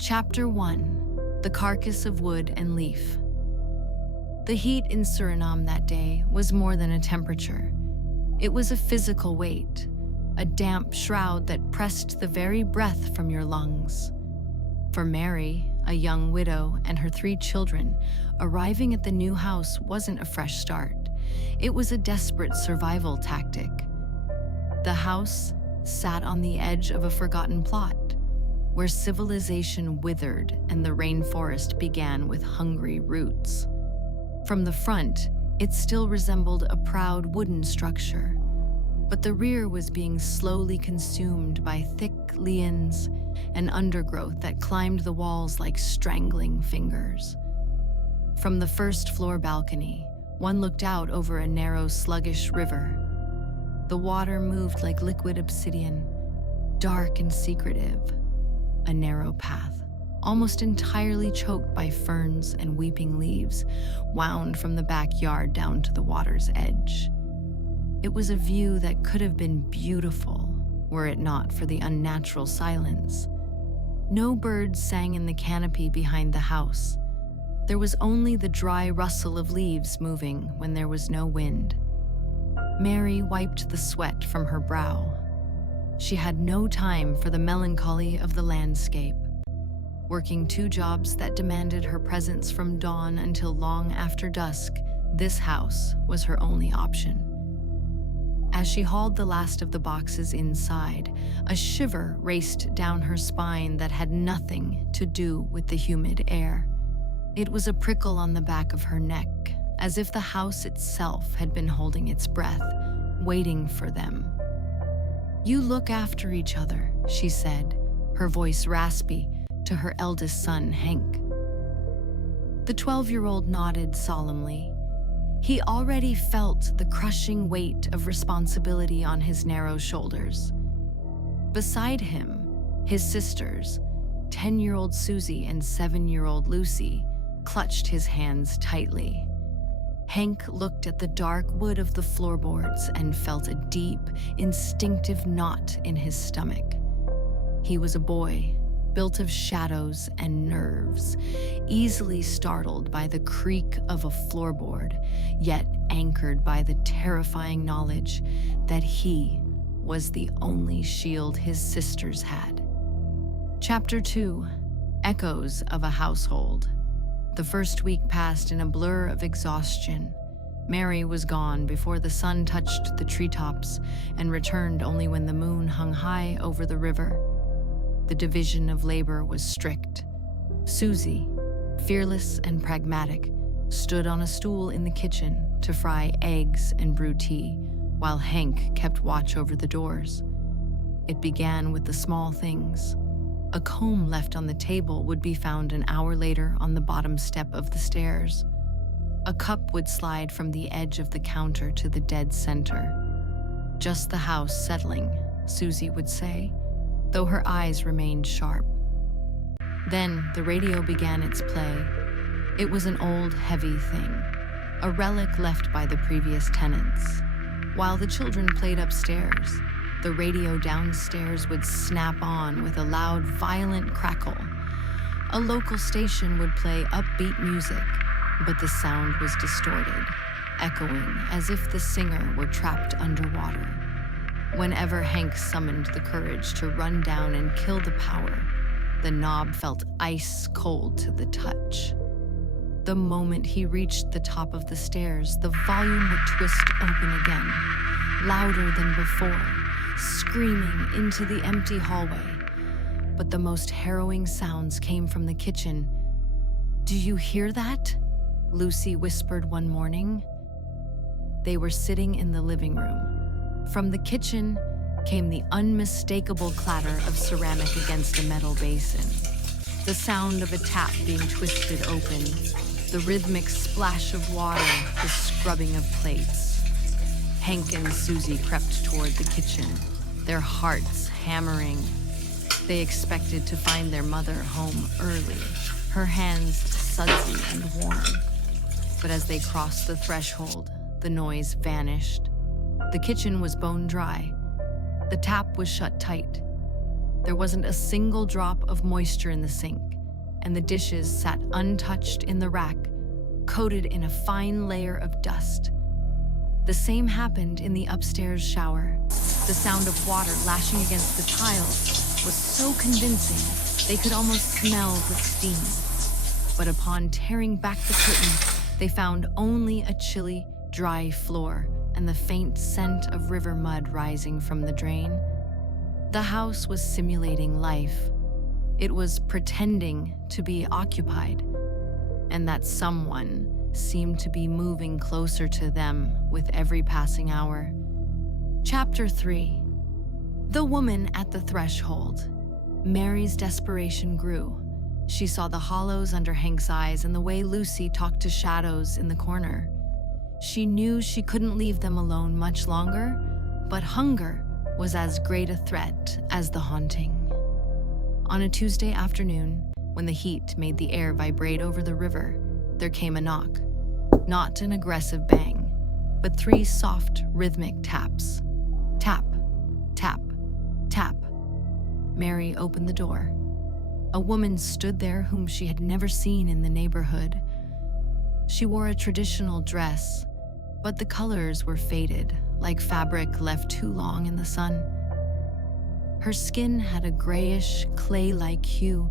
Chapter 1: The Carcass of Wood and Leaf. The heat in Suriname that day was more than a temperature. It was a physical weight, a damp shroud that pressed the very breath from your lungs. For Mary, a young widow, and her 3 children, arriving at the new house wasn't a fresh start. It was a desperate survival tactic. The house sat on the edge of a forgotten plot, where civilization withered and the rainforest began with hungry roots. From the front, it still resembled a proud wooden structure, but the rear was being slowly consumed by thick lianes and undergrowth that climbed the walls like strangling fingers. From the first-floor balcony, one looked out over a narrow, sluggish river. The water moved like liquid obsidian, dark and secretive. A narrow path, almost entirely choked by ferns and weeping leaves, wound from the backyard down to the water's edge. It was a view that could have been beautiful, were it not for the unnatural silence. No birds sang in the canopy behind the house. There was only the dry rustle of leaves moving when there was no wind. Mary wiped the sweat from her brow. She had no time for the melancholy of the landscape. Working 2 jobs that demanded her presence from dawn until long after dusk, this house was her only option. As she hauled the last of the boxes inside, a shiver raced down her spine that had nothing to do with the humid air. It was a prickle on the back of her neck, as if the house itself had been holding its breath, waiting for them. "You look after each other," she said, her voice raspy, to her eldest son, Henk. The 12-year-old nodded solemnly. He already felt the crushing weight of responsibility on his narrow shoulders. Beside him, his sisters, 10-year-old Susie and 7-year-old Lucy, clutched his hands tightly. Henk looked at the dark wood of the floorboards and felt a deep, instinctive knot in his stomach. He was a boy, built of shadows and nerves, easily startled by the creak of a floorboard, yet anchored by the terrifying knowledge that he was the only shield his sisters had. Chapter 2: Echoes of a Household. The first week passed in a blur of exhaustion. Mary was gone before the sun touched the treetops and returned only when the moon hung high over the river. The division of labor was strict. Susie, fearless and pragmatic, stood on a stool in the kitchen to fry eggs and brew tea, while Henk kept watch over the doors. It began with the small things. A comb left on the table would be found an hour later on the bottom step of the stairs. A cup would slide from the edge of the counter to the dead center. "Just the house settling," Susie would say, though her eyes remained sharp. Then the radio began its play. It was an old, heavy thing, a relic left by the previous tenants. While the children played upstairs, the radio downstairs would snap on with a loud, violent crackle. A local station would play upbeat music, but the sound was distorted, echoing as if the singer were trapped underwater. Whenever Henk summoned the courage to run down and kill the power, the knob felt ice cold to the touch. The moment he reached the top of the stairs, the volume would twist open again, louder than before, screaming into the empty hallway. But the most harrowing sounds came from the kitchen. "Do you hear that?" Lucy whispered one morning. They were sitting in the living room. From the kitchen came the unmistakable clatter of ceramic against a metal basin, the sound of a tap being twisted open, the rhythmic splash of water, the scrubbing of plates. Henk and Susie crept toward the kitchen, their hearts hammering. They expected to find their mother home early, her hands sudsy and warm. But as they crossed the threshold, the noise vanished. The kitchen was bone dry. The tap was shut tight. There wasn't a single drop of moisture in the sink, and the dishes sat untouched in the rack, coated in a fine layer of dust. The same happened in the upstairs shower. The sound of water lashing against the tiles was so convincing they could almost smell the steam. But upon tearing back the curtain, they found only a chilly, dry floor and the faint scent of river mud rising from the drain. The house was simulating life. It was pretending to be occupied, and that someone seemed to be moving closer to them with every passing hour. Chapter 3. The woman at the threshold. Mary's desperation grew. She saw the hollows under Hank's eyes and the way Lucy talked to shadows in the corner. She knew she couldn't leave them alone much longer, but hunger was as great a threat as the haunting. On a Tuesday afternoon, when the heat made the air vibrate over the river, there came a knock. Not an aggressive bang, but 3 soft, rhythmic taps. Tap, tap, tap. Mary opened the door. A woman stood there whom she had never seen in the neighborhood. She wore a traditional dress, but the colors were faded, like fabric left too long in the sun. Her skin had a grayish, clay-like hue,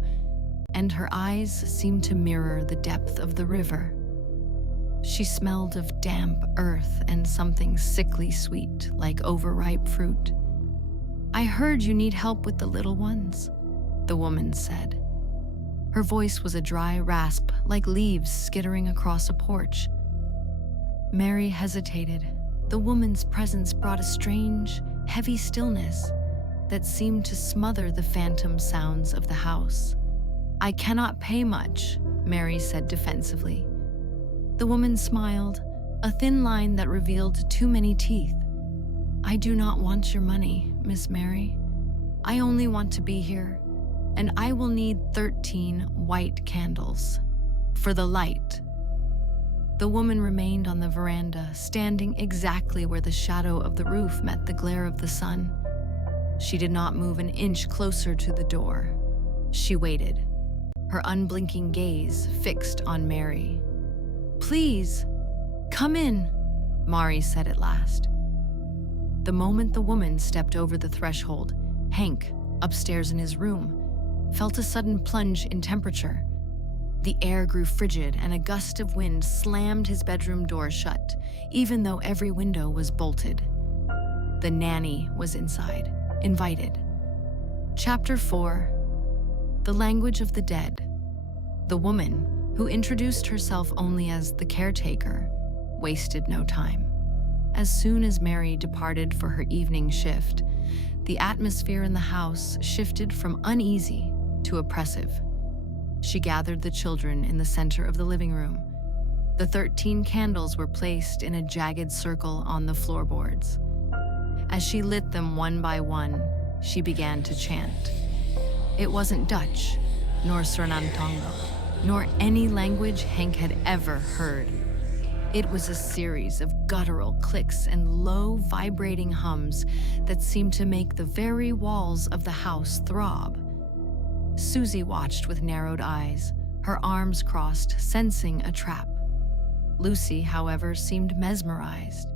and her eyes seemed to mirror the depth of the river. She smelled of damp earth and something sickly sweet, like overripe fruit. "I heard you need help with the little ones," the woman said. Her voice was a dry rasp, like leaves skittering across a porch. Mary hesitated. The woman's presence brought a strange, heavy stillness that seemed to smother the phantom sounds of the house. "I cannot pay much," Mary said defensively. The woman smiled, a thin line that revealed too many teeth. "I do not want your money, Miss Mary. I only want to be here, and I will need 13 white candles for the light." The woman remained on the veranda, standing exactly where the shadow of the roof met the glare of the sun. She did not move an inch closer to the door. She waited, her unblinking gaze fixed on Mary. "Please, come in," Mari said at last. The moment the woman stepped over the threshold, Hank, upstairs in his room, felt a sudden plunge in temperature. The air grew frigid and a gust of wind slammed his bedroom door shut, even though every window was bolted. The nanny was inside, invited. Chapter 4. The Language of the Dead. The woman, who introduced herself only as the caretaker, wasted no time. As soon as Mary departed for her evening shift, the atmosphere in the house shifted from uneasy to oppressive. She gathered the children in the center of the living room. The 13 candles were placed in a jagged circle on the floorboards. As she lit them one by one, she began to chant. It wasn't Dutch, nor Suriname, nor any language Hank had ever heard. It was a series of guttural clicks and low, vibrating hums that seemed to make the very walls of the house throb. Susie watched with narrowed eyes, her arms crossed, sensing a trap. Lucy, however, seemed mesmerized.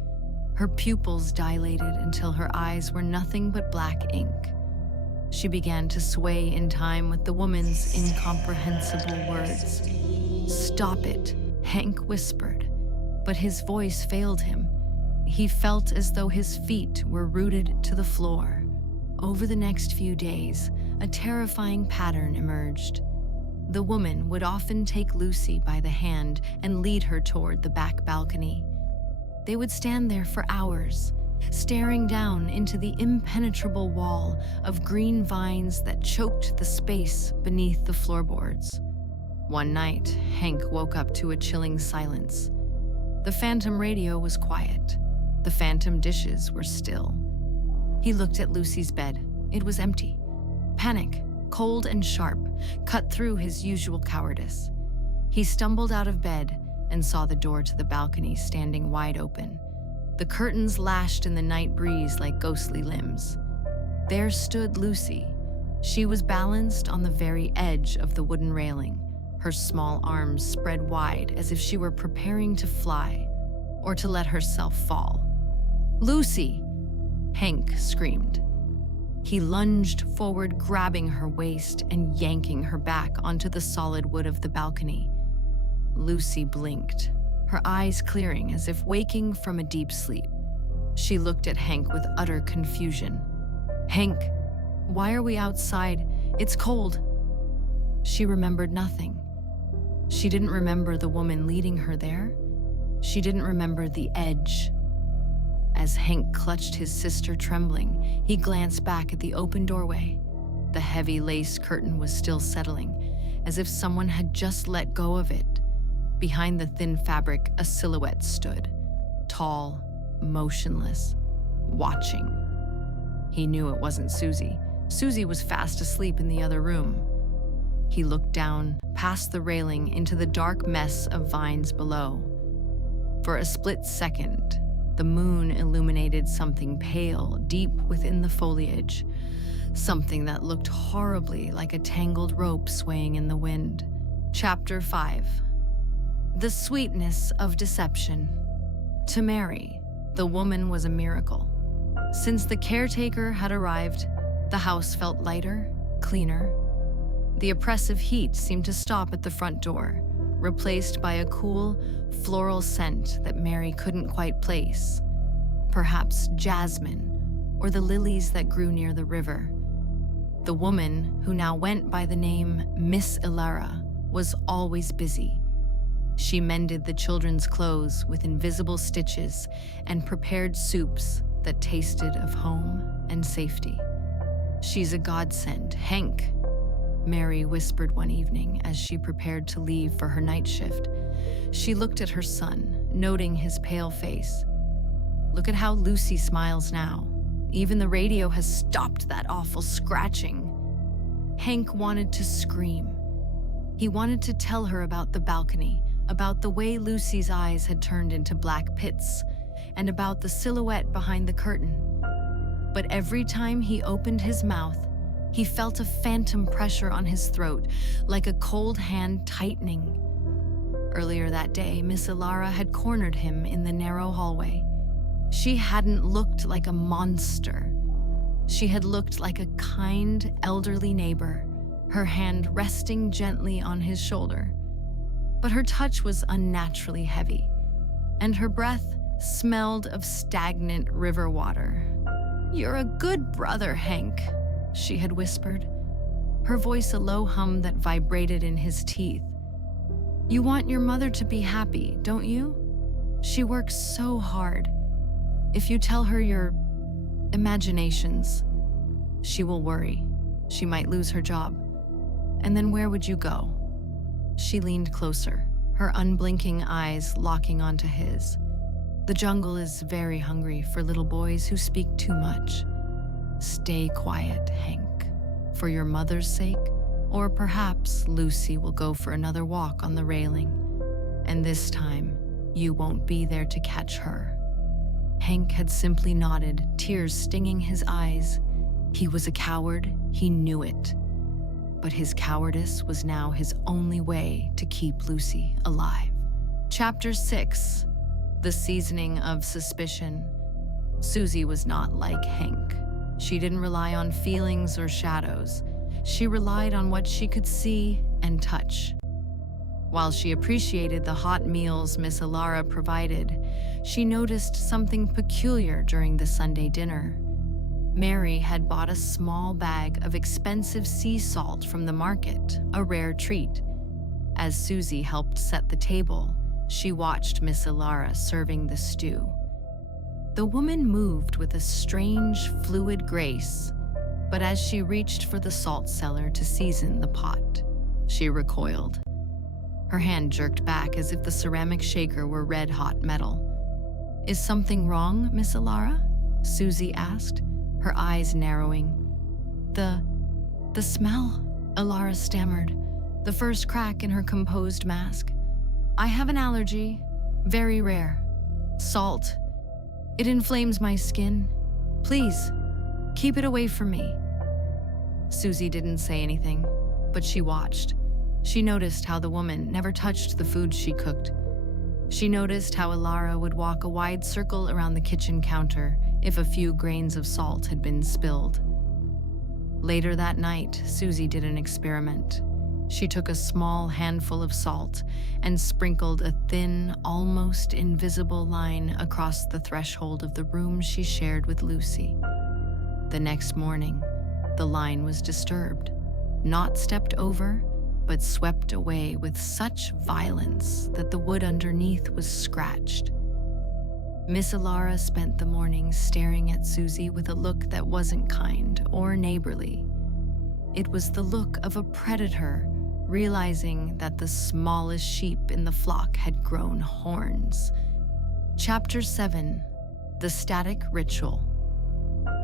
Her pupils dilated until her eyes were nothing but black ink. She began to sway in time with the woman's incomprehensible words. "Stop it," Hank whispered, but his voice failed him. He felt as though his feet were rooted to the floor. Over the next few days, a terrifying pattern emerged. The woman would often take Lucy by the hand and lead her toward the back balcony. They would stand there for hours, staring down into the impenetrable wall of green vines that choked the space beneath the floorboards. One night, Hank woke up to a chilling silence. The phantom radio was quiet. The phantom dishes were still. He looked at Lucy's bed. It was empty. Panic, cold and sharp, cut through his usual cowardice. He stumbled out of bed and saw the door to the balcony standing wide open. The curtains lashed in the night breeze like ghostly limbs. There stood Lucy, She was balanced on the very edge of the wooden railing, her small arms spread wide as if she were preparing to fly or to let herself fall. "Lucy!" Hank screamed. He lunged forward, grabbing her waist and yanking her back onto the solid wood of the balcony. Lucy blinked, her eyes clearing as if waking from a deep sleep. She looked at Hank with utter confusion. "Hank, why are we outside? It's cold." She remembered nothing. She didn't remember the woman leading her there. She didn't remember the edge. As Hank clutched his sister, trembling, he glanced back at the open doorway. The heavy lace curtain was still settling, as if someone had just let go of it. Behind the thin fabric, a silhouette stood, tall, motionless, watching. He knew it wasn't Susie. Susie was fast asleep in the other room. He looked down, past the railing, into the dark mess of vines below. For a split second, the moon illuminated something pale deep within the foliage, something that looked horribly like a tangled rope swaying in the wind. Chapter 5. The sweetness of deception. To Mary, the woman was a miracle. Since the caretaker had arrived, the house felt lighter, cleaner. The oppressive heat seemed to stop at the front door, replaced by a cool, floral scent that Mary couldn't quite place. Perhaps jasmine, or the lilies that grew near the river. The woman, who now went by the name Miss Ilara, was always busy. She mended the children's clothes with invisible stitches and prepared soups that tasted of home and safety. "She's a godsend, Hank," Mary whispered one evening as she prepared to leave for her night shift. She looked at her son, noting his pale face. "Look at how Lucy smiles now. Even the radio has stopped that awful scratching." Hank wanted to scream. He wanted to tell her about the balcony, about the way Lucy's eyes had turned into black pits, and about the silhouette behind the curtain. But every time he opened his mouth, he felt a phantom pressure on his throat, like a cold hand tightening. Earlier that day, Miss Ilara had cornered him in the narrow hallway. She hadn't looked like a monster. She had looked like a kind, elderly neighbor, her hand resting gently on his shoulder. But her touch was unnaturally heavy, and her breath smelled of stagnant river water. "You're a good brother, Hank," she had whispered, her voice a low hum that vibrated in his teeth. "You want your mother to be happy, don't you? She works so hard. If you tell her your imaginations, she will worry. She might lose her job. And then where would you go?" She leaned closer, her unblinking eyes locking onto his. "The jungle is very hungry for little boys who speak too much. Stay quiet, Hank, for your mother's sake, or perhaps Lucy will go for another walk on the railing, and this time you won't be there to catch her." Hank had simply nodded, tears stinging his eyes. He was a coward, he knew it. But his cowardice was now his only way to keep Lucy alive. Chapter 6. The Seasoning of Suspicion. Susie was not like Hank. She didn't rely on feelings or shadows. She relied on what she could see and touch. While she appreciated the hot meals Miss Ilara provided, she noticed something peculiar during the Sunday dinner. Mary had bought a small bag of expensive sea salt from the market, a rare treat. As Susie helped set the table, she watched Miss Ilara serving the stew. The woman moved with a strange, fluid grace, but as she reached for the salt cellar to season the pot, she recoiled. Her hand jerked back as if the ceramic shaker were red-hot metal. "Is something wrong, Miss Ilara?" Susie asked, her eyes narrowing. The smell," Ilara stammered, the first crack in her composed mask. "I have an allergy, very rare. Salt. It inflames my skin. Please, keep it away from me." Susie didn't say anything, but she watched. She noticed how the woman never touched the food she cooked. She noticed how Ilara would walk a wide circle around the kitchen counter if a few grains of salt had been spilled. Later that night, Susie did an experiment. She took a small handful of salt and sprinkled a thin, almost invisible line across the threshold of the room she shared with Lucy. The next morning, the line was disturbed, not stepped over, but swept away with such violence that the wood underneath was scratched. Miss Ilara spent the morning staring at Susie with a look that wasn't kind or neighborly. It was the look of a predator realizing that the smallest sheep in the flock had grown horns. Chapter 7: The Static Ritual.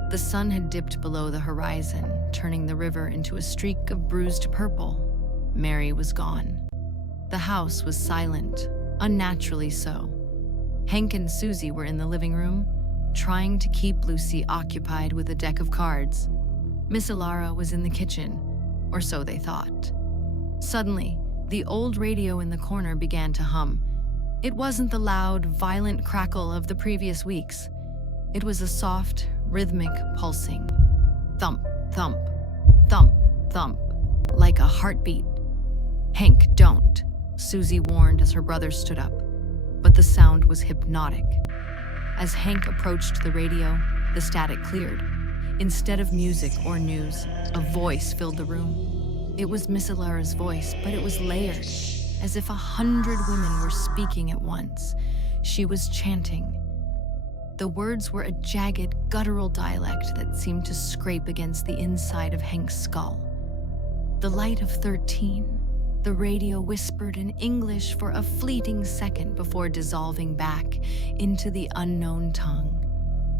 The sun had dipped below the horizon, turning the river into a streak of bruised purple. Mary was gone. The house was silent, unnaturally so. Hank and Susie were in the living room, trying to keep Lucy occupied with a deck of cards. Miss Ilara was in the kitchen, or so they thought. Suddenly, the old radio in the corner began to hum. It wasn't the loud, violent crackle of the previous weeks. It was a soft, rhythmic pulsing. Thump, thump, thump, thump, like a heartbeat. "Hank, don't," Susie warned as her brother stood up. But the sound was hypnotic. As Hank approached the radio, the static cleared. Instead of music or news, a voice filled the room. It was Miss Ilara's voice, but it was layered, as if 100 women were speaking at once. She was chanting. The words were a jagged, guttural dialect that seemed to scrape against the inside of Hank's skull. "The light of 13, the radio whispered in English for a fleeting second before dissolving back into the unknown tongue.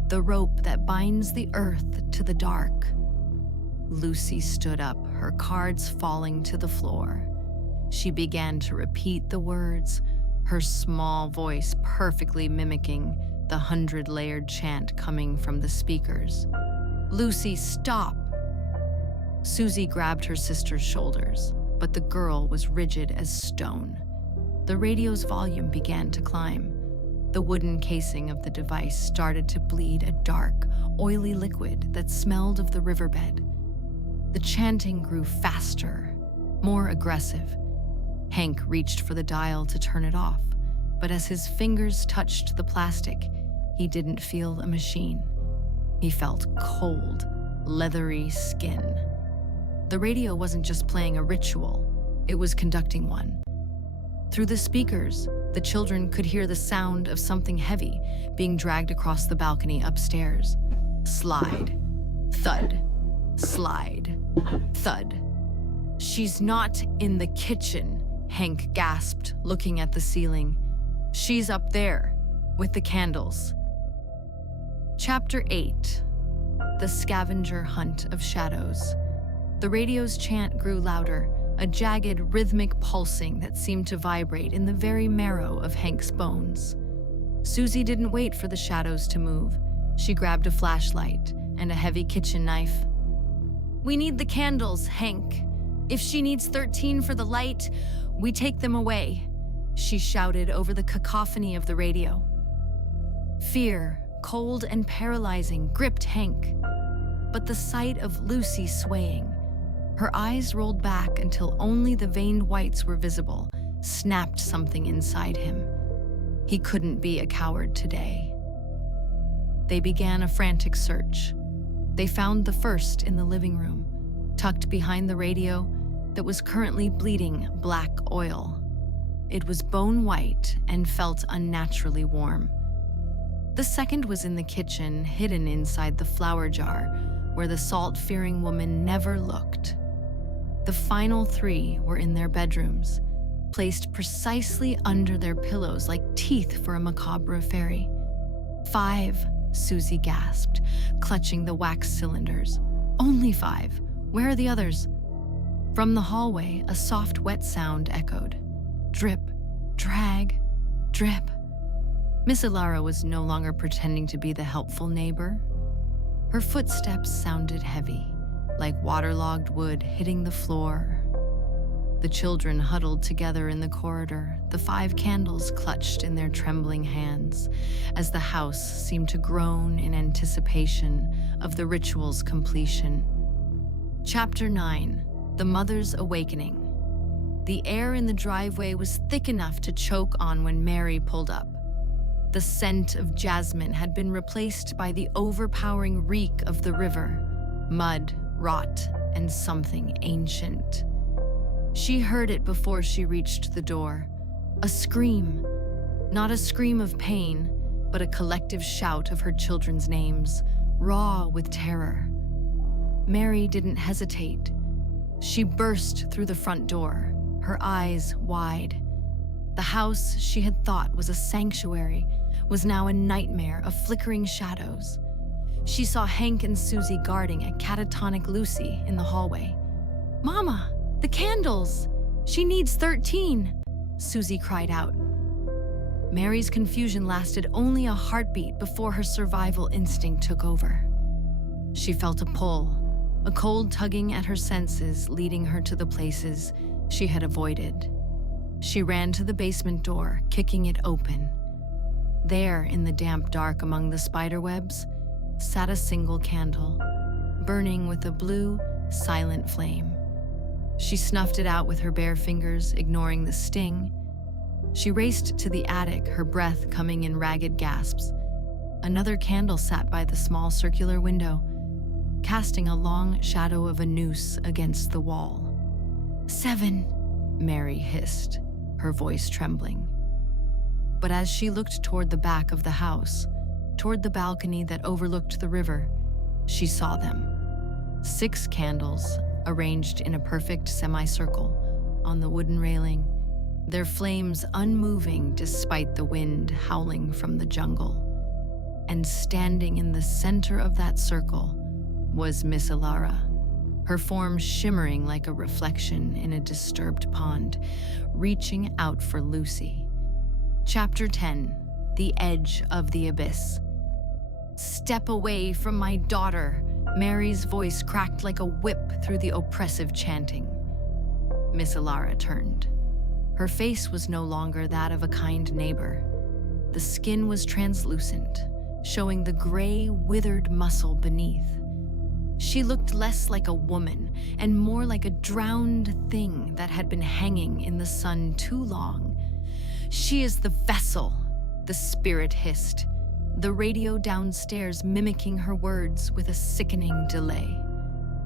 The rope that binds the earth to the dark." Lucy stood up, her cards falling to the floor. She began to repeat the words, her small voice perfectly mimicking the 100-layered chant coming from the speakers. "Lucy, stop!" Susie grabbed her sister's shoulders, but the girl was rigid as stone. The radio's volume began to climb. The wooden casing of the device started to bleed a dark, oily liquid that smelled of the riverbed. The chanting grew faster, more aggressive. Hank reached for the dial to turn it off, but as his fingers touched the plastic, he didn't feel a machine. He felt cold, leathery skin. The radio wasn't just playing a ritual, it was conducting one. Through the speakers, the children could hear the sound of something heavy being dragged across the balcony upstairs. Slide, thud, slide, thud. "She's not in the kitchen," Hank gasped, looking at the ceiling. "She's up there, with the candles." Chapter 8: The Scavenger Hunt of Shadows. The radio's chant grew louder, a jagged, rhythmic pulsing that seemed to vibrate in the very marrow of Hank's bones. Susie didn't wait for the shadows to move. She grabbed a flashlight and a heavy kitchen knife. "We need the candles, Hank. If she needs 13 for the light, we take them away," she shouted over the cacophony of the radio. Fear, cold and paralyzing, gripped Hank. But the sight of Lucy swaying, her eyes rolled back until only the veined whites were visible, snapped something inside him. He couldn't be a coward today. They began a frantic search. They found the first in the living room, tucked behind the radio that was currently bleeding black oil. It was bone white and felt unnaturally warm. The second was in the kitchen, hidden inside the flour jar, where the salt-fearing woman never looked. The final 3 were in their bedrooms, placed precisely under their pillows like teeth for a macabre fairy. 5, Susie gasped, clutching the wax cylinders. "Only 5. Where are the others?" From the hallway, a soft, wet sound echoed. Drip, drag, drip. Miss Ilara was no longer pretending to be the helpful neighbor. Her footsteps sounded heavy, like waterlogged wood hitting the floor. The children huddled together in the corridor, the 5 candles clutched in their trembling hands, as the house seemed to groan in anticipation of the ritual's completion. Chapter 9: The Mother's Awakening. The air in the driveway was thick enough to choke on when Mary pulled up. The scent of jasmine had been replaced by the overpowering reek of the river, mud, rot, and something ancient. She heard it before she reached the door. A scream. Not a scream of pain, but a collective shout of her children's names, raw with terror. Mary didn't hesitate. She burst through the front door, her eyes wide. The house she had thought was a sanctuary was now a nightmare of flickering shadows. She saw Hank and Susie guarding a catatonic Lucy in the hallway. "Mama, the candles! She needs 13!" Susie cried out. Mary's confusion lasted only a heartbeat before her survival instinct took over. She felt a pull, a cold tugging at her senses, leading her to the places she had avoided. She ran to the basement door, kicking it open. There, in the damp dark among the spiderwebs, sat a single candle, burning with a blue, silent flame. She snuffed it out with her bare fingers, ignoring the sting. She raced to the attic, her breath coming in ragged gasps. Another candle sat by the small circular window, casting a long shadow of a noose against the wall. 7, Mary hissed, her voice trembling. But as she looked toward the back of the house, toward the balcony that overlooked the river, she saw them. 6 candles, arranged in a perfect semicircle on the wooden railing, their flames unmoving despite the wind howling from the jungle. And standing in the center of that circle was Miss Ilara, her form shimmering like a reflection in a disturbed pond, reaching out for Lucy. Chapter 10: The Edge of the Abyss. "Step away from my daughter!" Mary's voice cracked like a whip through the oppressive chanting. Miss Ilara turned. Her face was no longer that of a kind neighbor. The skin was translucent, showing the gray, withered muscle beneath. She looked less like a woman and more like a drowned thing that had been hanging in the sun too long. "She is the vessel," the spirit hissed, the radio downstairs mimicking her words with a sickening delay.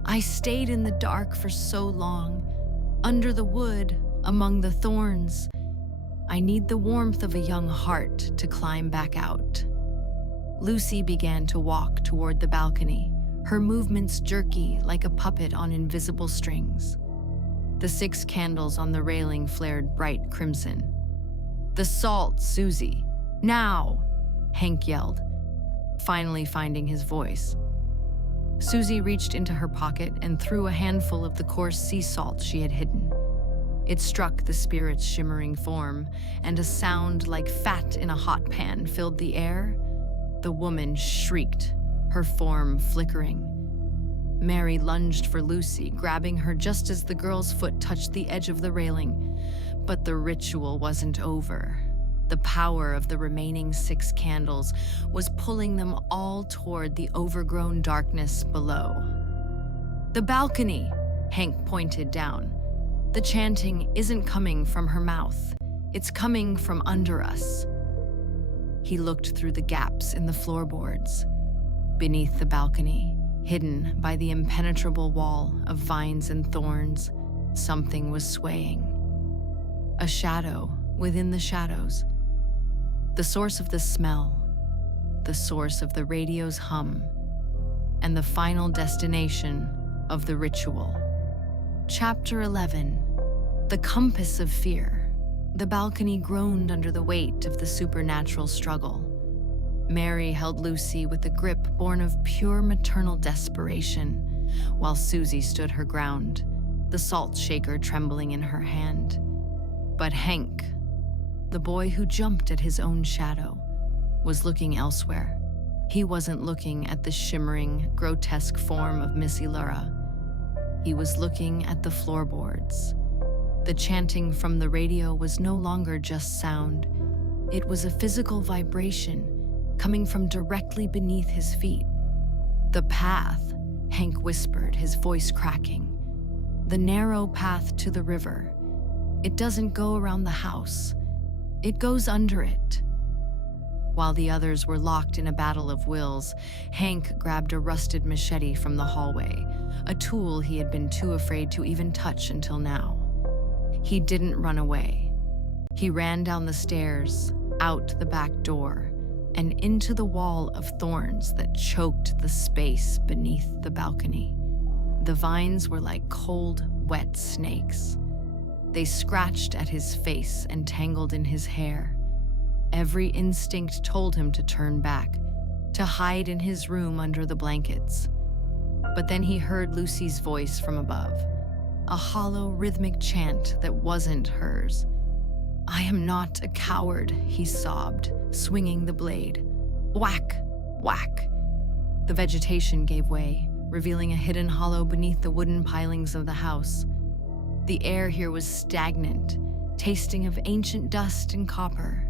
"I stayed in the dark for so long, under the wood, among the thorns. I need the warmth of a young heart to climb back out." Lucy began to walk toward the balcony, her movements jerky like a puppet on invisible strings. The 6 candles on the railing flared bright crimson. "The salt, Susie! Now!" Hank yelled, finally finding his voice. Susie reached into her pocket and threw a handful of the coarse sea salt she had hidden. It struck the spirit's shimmering form, and a sound like fat in a hot pan filled the air. The woman shrieked, her form flickering. Mary lunged for Lucy, grabbing her just as the girl's foot touched the edge of the railing. But the ritual wasn't over. The power of the remaining 6 candles was pulling them all toward the overgrown darkness below. "The balcony!" Hank pointed down. "The chanting isn't coming from her mouth. It's coming from under us." He looked through the gaps in the floorboards. Beneath the balcony, hidden by the impenetrable wall of vines and thorns, something was swaying. A shadow within the shadows. The source of the smell, the source of the radio's hum, and the final destination of the ritual. Chapter 11: The Compass of Fear. The balcony groaned under the weight of the supernatural struggle. Mary held Lucy with a grip born of pure maternal desperation, while Susie stood her ground, the salt shaker trembling in her hand. But Hank, the boy who jumped at his own shadow, was looking elsewhere. He wasn't looking at the shimmering, grotesque form of Miss Ilara. He was looking at the floorboards. The chanting from the radio was no longer just sound. It was a physical vibration coming from directly beneath his feet. "The path," Hank whispered, his voice cracking. "The narrow path to the river. It doesn't go around the house. It goes under it." While the others were locked in a battle of wills, Hank grabbed a rusted machete from the hallway, a tool he had been too afraid to even touch until now. He didn't run away. He ran down the stairs, out the back door, and into the wall of thorns that choked the space beneath the balcony. The vines were like cold, wet snakes. They scratched at his face and tangled in his hair. Every instinct told him to turn back, to hide in his room under the blankets. But then he heard Lucy's voice from above, a hollow, rhythmic chant that wasn't hers. "I am not a coward," he sobbed, swinging the blade. Whack! Whack! The vegetation gave way, revealing a hidden hollow beneath the wooden pilings of the house. The air here was stagnant, tasting of ancient dust and copper.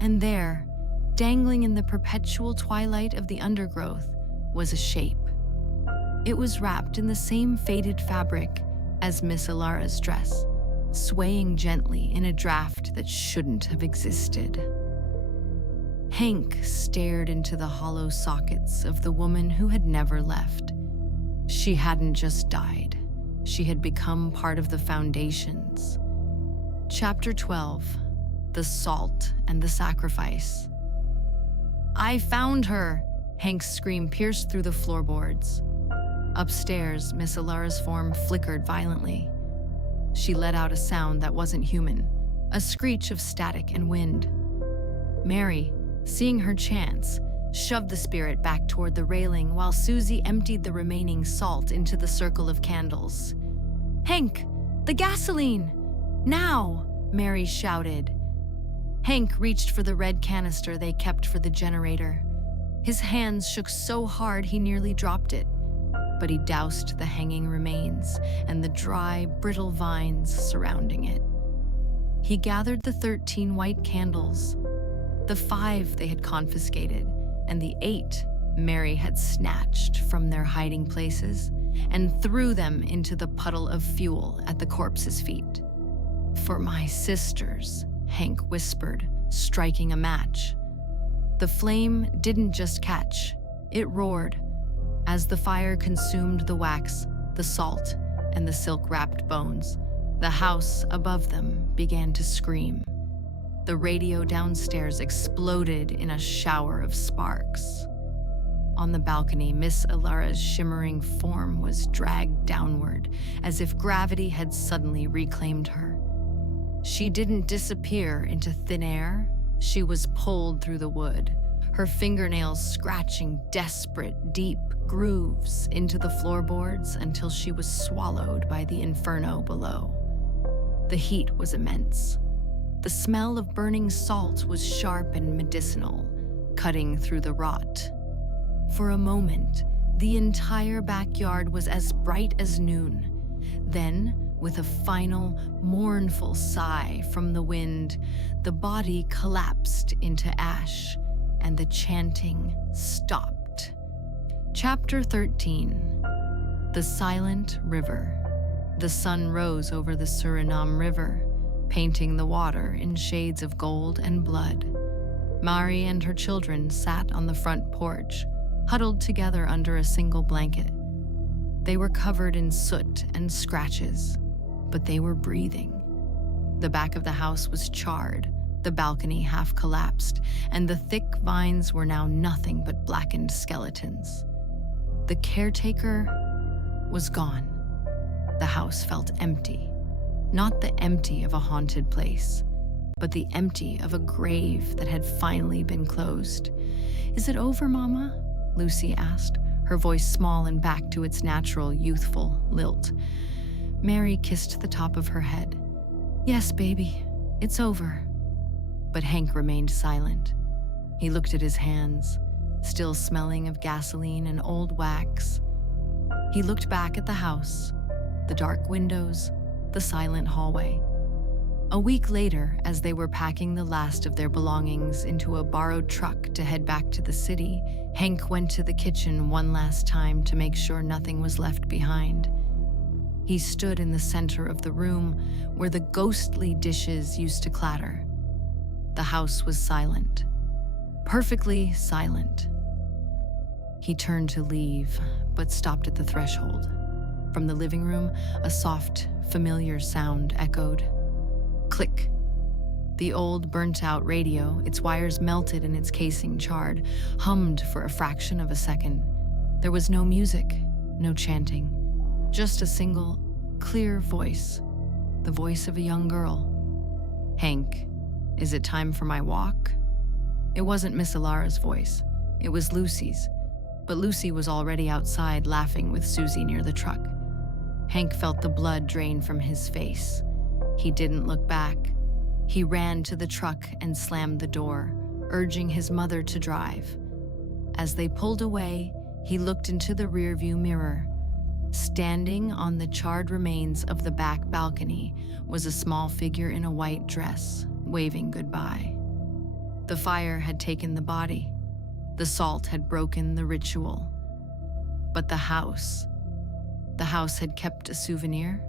And there, dangling in the perpetual twilight of the undergrowth, was a shape. It was wrapped in the same faded fabric as Miss Alara's dress, swaying gently in a draft that shouldn't have existed. Hank stared into the hollow sockets of the woman who had never left. She hadn't just died. She had become part of the foundations. Chapter 12. The Salt and the Sacrifice. "I found her!" Hank's scream pierced through the floorboards. Upstairs, Miss Alara's form flickered violently. She let out a sound that wasn't human, a screech of static and wind. Mary, seeing her chance, shoved the spirit back toward the railing while Susie emptied the remaining salt into the circle of candles. "Hank, the gasoline! Now!" Mary shouted. Hank reached for the red canister they kept for the generator. His hands shook so hard he nearly dropped it, but he doused the hanging remains and the dry, brittle vines surrounding it. He gathered the 13 white candles, the 5 they had confiscated, and the 8 Mary had snatched from their hiding places, and threw them into the puddle of fuel at the corpse's feet. "For my sisters," Hank whispered, striking a match. The flame didn't just catch, it roared. As the fire consumed the wax, the salt, and the silk-wrapped bones, the house above them began to scream. The radio downstairs exploded in a shower of sparks. On the balcony, Miss Alara's shimmering form was dragged downward, as if gravity had suddenly reclaimed her. She didn't disappear into thin air. She was pulled through the wood, her fingernails scratching desperate, deep grooves into the floorboards until she was swallowed by the inferno below. The heat was immense. The smell of burning salt was sharp and medicinal, cutting through the rot. For a moment, the entire backyard was as bright as noon. Then, with a final, mournful sigh from the wind, the body collapsed into ash, and the chanting stopped. Chapter 13. The Silent River. The sun rose over the Suriname River, painting the water in shades of gold and blood. Mari and her children sat on the front porch, huddled together under a single blanket. They were covered in soot and scratches, but they were breathing. The back of the house was charred, the balcony half collapsed, and the thick vines were now nothing but blackened skeletons. The caretaker was gone. The house felt empty. Not the empty of a haunted place, but the empty of a grave that had finally been closed. "Is it over, Mama?" Lucy asked, her voice small and back to its natural, youthful lilt. Mary kissed the top of her head. "Yes, baby, it's over." But Hank remained silent. He looked at his hands, still smelling of gasoline and old wax. He looked back at the house, the dark windows, the silent hallway. A week later, as they were packing the last of their belongings into a borrowed truck to head back to the city, Hank went to the kitchen one last time to make sure nothing was left behind. He stood in the center of the room where the ghostly dishes used to clatter. The house was silent, perfectly silent. He turned to leave, but stopped at the threshold. From the living room, a soft, familiar sound echoed. Click. The old, burnt-out radio, its wires melted and its casing charred, hummed for a fraction of a second. There was no music, no chanting, just a single, clear voice, the voice of a young girl. "Hank, is it time for my walk?" It wasn't Miss Alara's voice, it was Lucy's, but Lucy was already outside laughing with Susie near the truck. Hank felt the blood drain from his face. He didn't look back. He ran to the truck and slammed the door, urging his mother to drive. As they pulled away, he looked into the rearview mirror. Standing on the charred remains of the back balcony was a small figure in a white dress, waving goodbye. The fire had taken the body. The salt had broken the ritual. But the house had kept a souvenir.